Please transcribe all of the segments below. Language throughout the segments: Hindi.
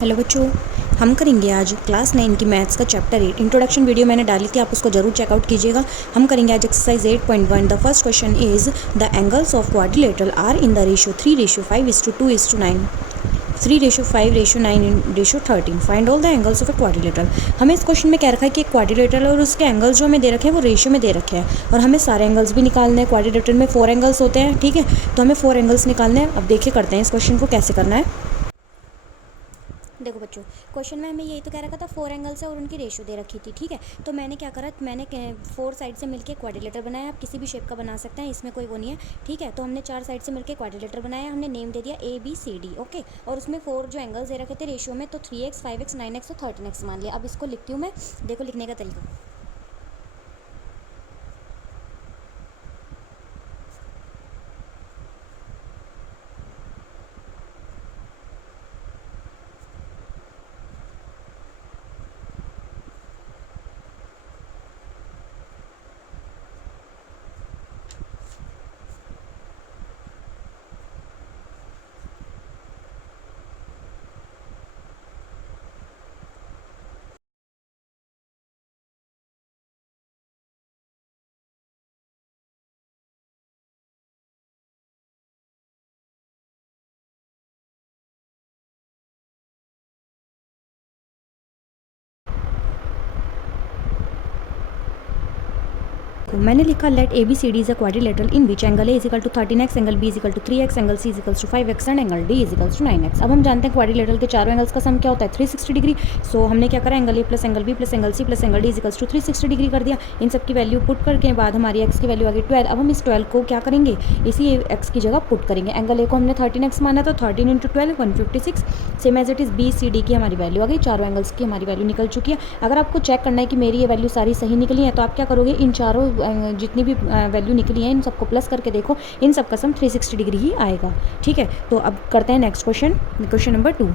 हेलो बच्चों, हम करेंगे आज क्लास 9 की मैथ्स का चैप्टर 8 इंट्रोडक्शन वीडियो मैंने डाली थी, आप उसको जरूर चेकआउट कीजिएगा। हम करेंगे आज exercise 8.1। The first question is the angles of quadrilateral are in the ratio 3:5:2:9, 3:5:9:13। Find all the angles of a quadrilateral. हमें इस क्वेश्चन में क्या रखा है कि क्वाड्रिलेटरल और उसके एंगल्स जो हमें दे रखे हैं वो रेशियो में दे रखे हैं, और हमें सारे एंगल्स भी निकालने हैं। क्वाड्रिलेटरल में 4 एंगल्स होते हैं, ठीक है, तो हमें 4 एंगल्स निकालने हैं। अब देखिए करते हैं इस क्वेश्चन को कैसे करना है। देखो बच्चों, क्वेश्चन में हमें यही तो कह रखा था 4 एंगल्स है और उनकी रेशियो दे रखी थी, ठीक है। तो मैंने क्या करा, मैंने 4 साइड से मिलके क्वाड्रिलेटर बनाया। आप किसी भी शेप का बना सकते हैं, इसमें कोई वो नहीं है, ठीक है। तो हमने 4 साइड से मिलके क्वाड्रिलेटर बनाया, हमने नेम दे दिया ABCD, ओके। और उसमें 4 जो एंगल्स दे रखे थे रेशियो में, तो 3x 5x 9x और 13x मान लिया। अब इसको लिखती हूँ मैं, देखो लिखने का तरीका। मैंने लिखा let ABCD is a quadrilateral in which angle A is equal to 13x, angle B is equal to 3x, angle C is equal to 5x and angle D is equal to 9x। अब हम जानते हैं क्वाड्रिलेटरल के चारों एंगल्स का सम क्या होता है, 360 डिग्री। सो हमने क्या करा, angle A plus angle B plus angle C plus angle D is equal to 360 degree कर दिया। इन सब की वैल्यू पुट करके बाद हमारी x की वैल्यू आ गई 12। अब हम इस 12 को क्या करेंगे, इसी x की जगह पुट करेंगे। एंगल A को हमने 13x माना, तो 13 into 12 156। Same as it is BCD की हमारी वैल्यू आ गई, चारों एंगल्स की हमारी वैल्यू निकल चुकी है। अगर आपको चेक करना है कि मेरी ये वैल्यू सारी सही निकली है, तो आप क्या करोगे, इन चारों जितनी भी वैल्यू निकली है इन सबको प्लस करके देखो, इन सब का सम 360 डिग्री ही आएगा, ठीक है। तो अब करते हैं next question, question number 2।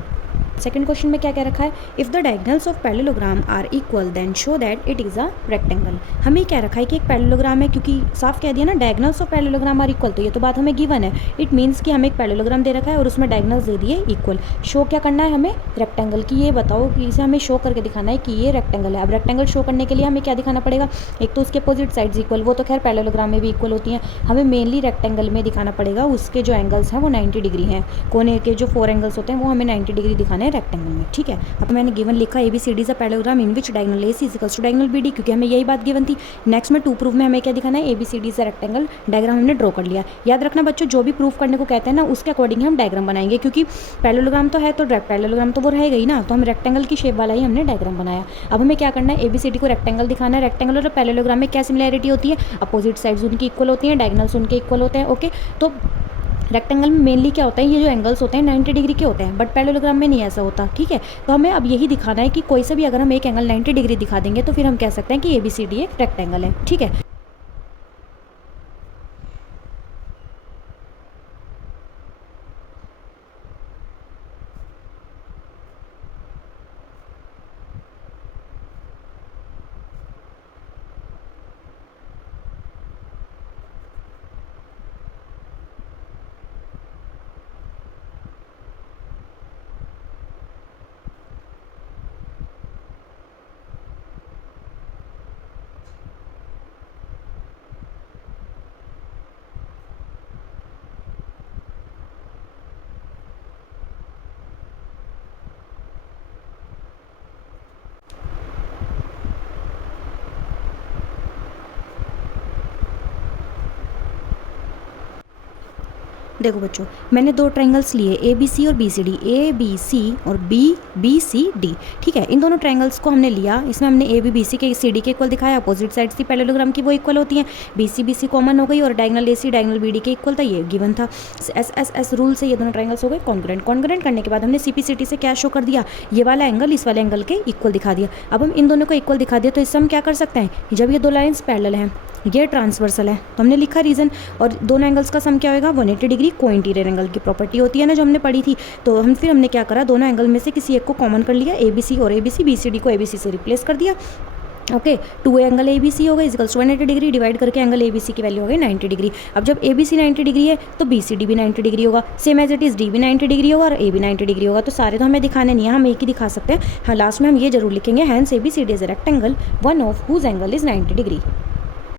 Second question में क्या कह रखा है, if the diagonals of parallelogram are equal then show that it is a rectangle. हमें क्या रखा है कि एक पैरेललोग्राम है, क्योंकि साफ कह दिया ना diagonals of parallelogram are equal, तो ये तो बात हमें गिवन है। इट मीन्स कि हमें एक पैरेललोग्राम दे रखा है और उसमें डायगोनल्स दे दिए इक्वल। शो क्या करना है हमें, रेक्टेंगल की। ये बताओ कि इसे हमें शो करके दिखाना है कि ये रेक्टेंगल है। अब रेक्टेंगल शो करने के लिए हमें क्या दिखाना पड़ेगा, एक तो उसके अपोजिट साइड्स इक्वल, वो तो खैर पैरेललोग्राम में भी इक्वल होती हैं। हमें मेनली रेक्टेंगल में दिखाना पड़ेगा उसके जो एंगल्स हैं वो 90 डिग्री हैं। कोने के जो 4 एंगल्स होते हैं वो हमें 90 डिग्री दिखाने हैं रेक्टेंगल में, ठीक है। अब मैंने गिवन लिखा ABCD is a parallelogram in which diagonal AC is equals to diagonal BD, क्योंकि हमें यही बात गिवन थी। नेक्स्ट में 2 प्रूफ में हमें क्या दिखाना है, ABCD is a rectangle. Diagram हमने ड्रॉ कर लिया। याद रखना बच्चों, जो भी प्रूफ करने को कहते हैं ना उसके अकॉर्डिंग हम डायग्राम बनाएंगे, क्योंकि पैरेललोग्राम तो है तो पैरेललोग्राम तो वो रहेगा ही ना, तो हम रेक्टेंगल की शेप वाला ही हमने डायग्राम बनाया। अब हमें क्या करना है, ABCD को रेक्टेंगल दिखाना है। रेक्टेंगल और पैरेललोग्राम में क्या सिमिलैरिटी होती है, अपोजिट साइड्स उनकी इक्वल होती हैं, डायगोनल्स उनके इक्वल होते हैं, ओके। तो रेक्टेंगल में मेनली क्या होता है, ये जो एंगल्स होते हैं 90 डिग्री के होते हैं, बट पैरेललोग्राम में नहीं ऐसा होता, ठीक है। तो हमें अब यही दिखाना है कि कोई सा भी अगर हम एक एंगल 90 डिग्री दिखा देंगे तो फिर हम कह सकते हैं कि ABCD एक रेक्टेंगल है, ठीक है। देखो बच्चों, मैंने 2 ट्रायंगल्स लिए ABC और BCD, ABC और BBCD, ठीक है। इन दोनों ट्रायंगल्स को हमने लिया, इसमें हमने AB BC के CD के इक्वल दिखाया, अपोजिट साइड्स थी पैरेललोग्राम की वो इक्वल होती हैं, BC BC कॉमन हो गई और डायगोनल AC डायगोनल BD के इक्वल था, ये गिवन था। SSS रूल से ये दोनों ट्रायंगल्स हो गए कॉन्ग्रुएंट। कॉन्ग्रुएंट करने के बाद हमने CPCT से क्या शो कर दिया, ये वाला एंगल इस वाले एंगल के इक्वल दिखा दिया। अब हम इन दोनों को इक्वल दिखा दिया, तो इससे हम क्या कर सकते हैं, जब ये 2 लाइन्स पैरेलल हैं, ये ट्रांसवर्सल है, तो हमने लिखा रीजन, और दोनों एंगल्स का सम क्या होगा 180 डिग्री। को इंटीरियर एंगल की प्रॉपर्टी होती है ना जो हमने पढ़ी थी, तो हमने क्या करा, दोनों एंगल में से किसी एक को कॉमन कर लिया, ABC और ABC, BCD को ABC से रिप्लेस कर दिया। Okay, 2 angle A B C होगा इजिकल्स 180 डिग्री, डिवाइड करके एंगल ए बी सी की वैल्यू हो गई 90 डिग्री। अब जब ए बी सी 90 डिग्री है तो बी सी डी भी 90 डिग्री होगा, same as it is D भी 90 डिग्री होगा और ए भी 90 डिग्री होगा। तो सारे तो हमें दिखाने नहीं है, हम एक ही दिखा सकते हैं। हाँ, लास्ट में हम ये जरूर लिखेंगे hence A B C D is a rectangle one of whose angle is 90 degree.